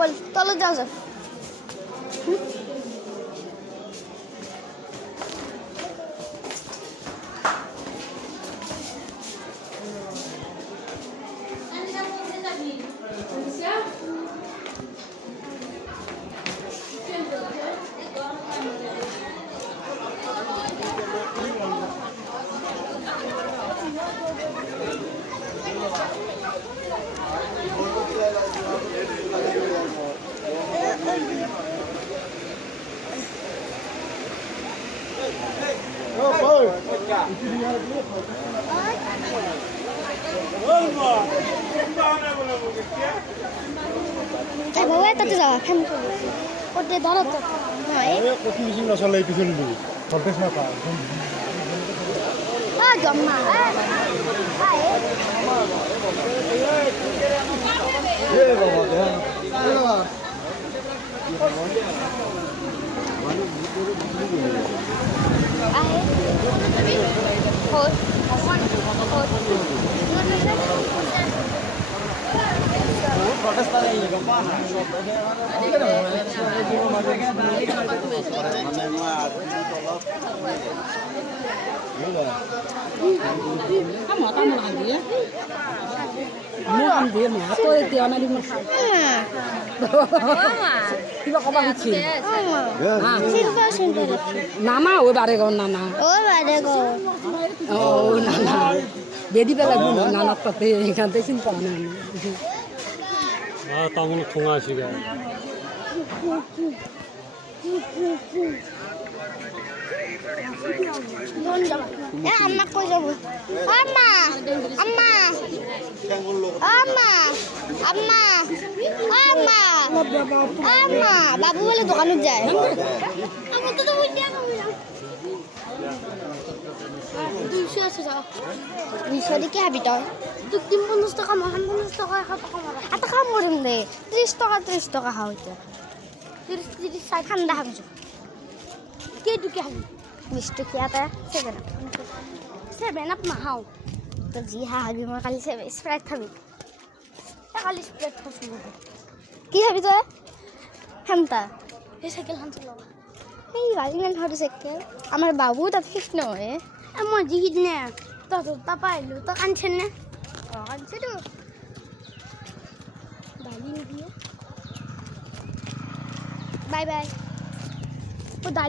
বল তলে যাও যাও বাবা তাতে যাওয়া ফ্যান ওতে ধরো তো হ্যাঁ কত বেশি নচলে পিছনে দিবি ভল্টেজ না পা জম্মা নানা ওই বারে গো নানা ও নানা বেদি পেলা নানার তাতে এখান থেকে চিন্তা না তামুল ঠোঙা আসিবে আম্মা কই যাব আম্মা আম্মা আম্মা আম্মা আম্মা আম্মা বাবু বলে দোকানে যায় আমি তো বুঝিয়া দুইশো আছে যাও 200 কি হাবি তই তোক 50 টাকা মহান 50 টাকা এত কাম কৰিম দে 30 টাকা খাও এতিয়া 30 60 ঠাণ্ডা খামছো কে দুকে খাবি 20 টকীয়া এটা 7 আপ নাখাওঁ তই যি খাবি মই কালি স্প্ৰাইট খাবি কালি স্প্ৰাইট খাইছোঁ কি খাবি তই হেমতা এই চাইকেলখন চলাবা এই ইমান সৰু চাইকেল আমাৰ বাবু তাত শেষ নহয় মই যি সিদিনা তই তাৰপৰা আহিলোঁ তই কান্দছেনে অঁ কান্দছেতো দালি নিদিয়ে বাই বাই